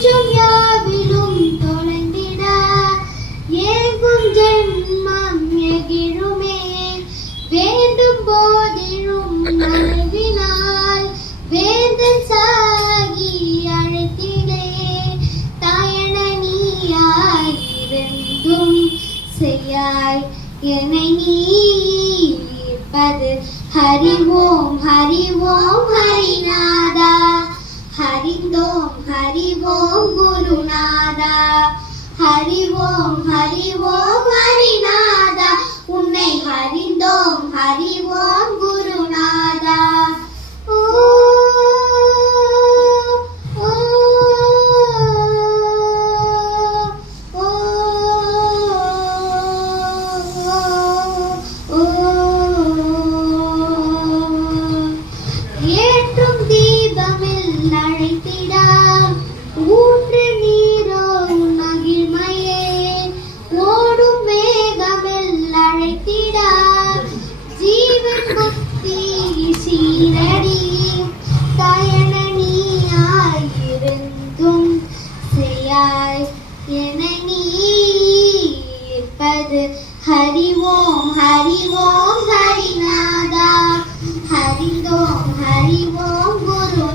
தோன்றும் யாவிலும் தொலைந்திட ஏங்கும் ஜென்மம் எகிழுமே வேண்டும் போதிலும் மனைவினால் வேந்தன் சாகி அழைத்திடே தாயன நீயாயிருந்தும் செய்யாய் என்னை நீப்பது ஹரி ஓம் ஹரிநாதா ஹரிந்தோம் ஹரி ஓம் குருநாதா ஹரி ஓம் ஹரிநாதா உன்னை ஹரிந்தோம் ஹரி ஓம் குருநாதா ஓ ஓ ஓ ஏற்றும் தீபமில் அழைத்திடா ஊற்று நீரோ மகிழ்மையே ஓடும் வேகமில் அழைத்திடா ஜீவன் முக்தி சீரடி தயன நீயாயிருந்தும் செய்யாய் என நீப்பது ஹரி ஓம் ஹரிநாதா ஹரிந்தோம் ஹரி ஓம் குரு